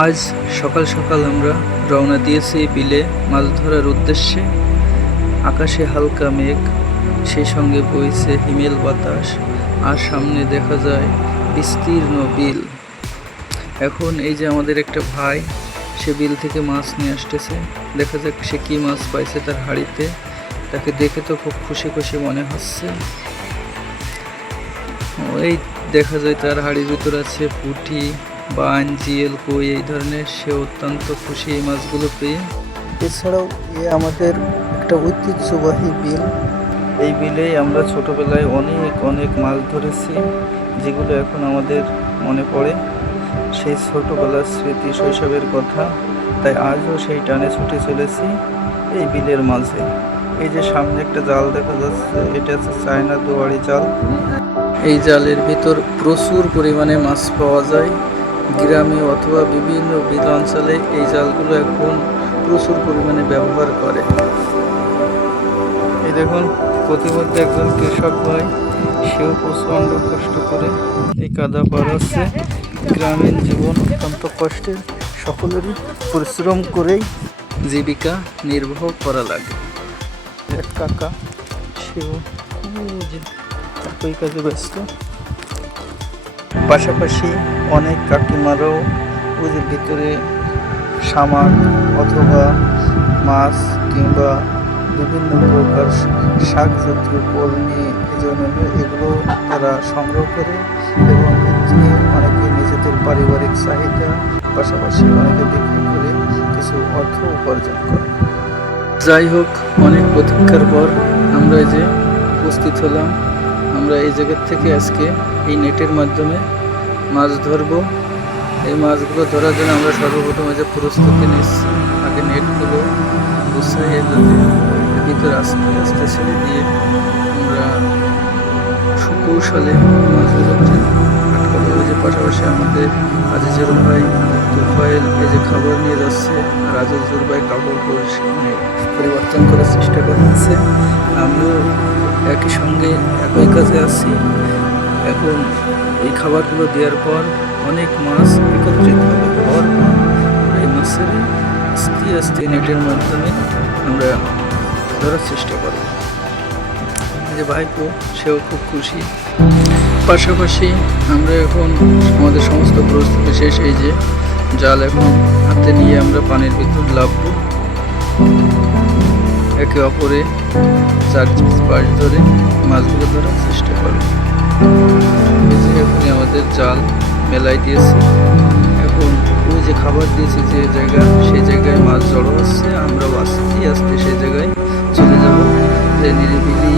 আজ সকাল সকাল আমরা রওনা দিয়েছি বিলে মাছ ধরার উদ্দেশ্যে। আকাশে হালকা মেঘ, সেই সঙ্গে বইছে হিমেল বাতাস, আর সামনে দেখা যায় বিস্তীর্ণ বিল। এখন এই যে আমাদের একটা ভাই, সে বিল থেকে মাছ নিয়ে আসতেছে। দেখা যাক সে কী মাছ পাইছে তার হাড়িতে। তাকে দেখে তো খুব খুশি খুশি মনে হচ্ছে। এই দেখা যায় তার হাড়ির ভিতর আছে পুঁটি বান জিয়েল কই এই ধরনের সে অত্যন্ত খুশি এই মাছগুলো পেয়ে। এছাড়াও এ আমাদের একটা ঐতিহ্যবাহী বিল। এই বিলেই আমরা ছোটবেলায় অনেক অনেক মাছ ধরেছি যেগুলো এখন আমাদের মনে পড়ে। সেই ছোটবেলার স্মৃতি শৈশবের কথা তাই আজও সেই টানে ছুটে চলেছি এই বিলের মাঝে। এই যে সামনে একটা জাল দেখা যাচ্ছে এটা হচ্ছে চায়না দুয়ারি জাল। এই জালের ভিতর প্রচুর পরিমাণে মাছ পাওয়া যায়। গ্রামে অথবা বিভিন্ন বিল অঞ্চলে এই জালগুলো এখন প্রচুর পরিমাণে ব্যবহার করে। এই দেখুন, প্রতিমধ্যে একজন কৃষক ভাই, সেও প্রচণ্ড কষ্ট করে এই কাদা পার হচ্ছে। গ্রামীণ জীবন অত্যন্ত কষ্টের, সকলেরই পরিশ্রম করেই জীবিকা নির্বাহ করা লাগে। এক কাকা, সেও কাজে ব্যস্ত। পাশাপাশি অনেক কাকিমারাও যে ভিতরে সামান অথবা মাছ কিংবা বিভিন্ন প্রকার শাক জাতীয় ফল নিয়ে জন্য এগুলো তারা সংগ্রহ করে এবং এটি অনেকে নিজেদের পারিবারিক চাহিদা, পাশাপাশি অনেকে বিক্রি করে কিছু অর্থ উপার্জন করে। যাই হোক, অনেক প্রতীক্ষার পর আমরা যে উপস্থিত হলাম। আমরা এই জায়গার থেকে আজকে এই নেটের মাধ্যমে মাছ ধরবো। এই মাছগুলো ধরার জন্য আমরা সর্বপ্রথম যে প্রস্তুতি নিচ্ছি। আগে নেটগুলো গুছাইয়ে যাতে ভিতরে আস্তে আস্তে ছেড়ে দিয়ে আমরা সুকৌশলে মাছগুলোকে আটকাবো। যে পাশাপাশি আমাদের আজিজুর ভাই তুফাইল এই যে খাবার নিয়ে যাচ্ছে আর আজিজুর ভাই কাপড় মানে পরিবর্তন করার চেষ্টা করতেছে। আমিও একই সঙ্গে একই কাজে আছি। এখন এই খাবারগুলো দেওয়ার পর অনেক মাছ একত্রিত হবে। পর এই মাছের আস্তে আস্তে নেটের মাধ্যমে আমরা ধরার চেষ্টা করব। যে ভাইপো, সেও খুব খুশি। পাশাপাশি আমরা এখন আমাদের সমস্ত প্রস্তুতি শেষ। এই যে জাল এখন হাতে নিয়ে আমরা পানির ভিতর লাভবো একে অপরে চার পাশ ধরে মাছগুলো ধরার চেষ্টা করে। এখন আমাদের জাল মেলাই দিয়েছে। এখন ওই যে খাবার দিয়েছে যে জায়গা, সেই জায়গায় মাছ জড়ো হচ্ছে। আমরা আস্তে আস্তে সেই জায়গায় চলে যাব। যে নিরিবিলি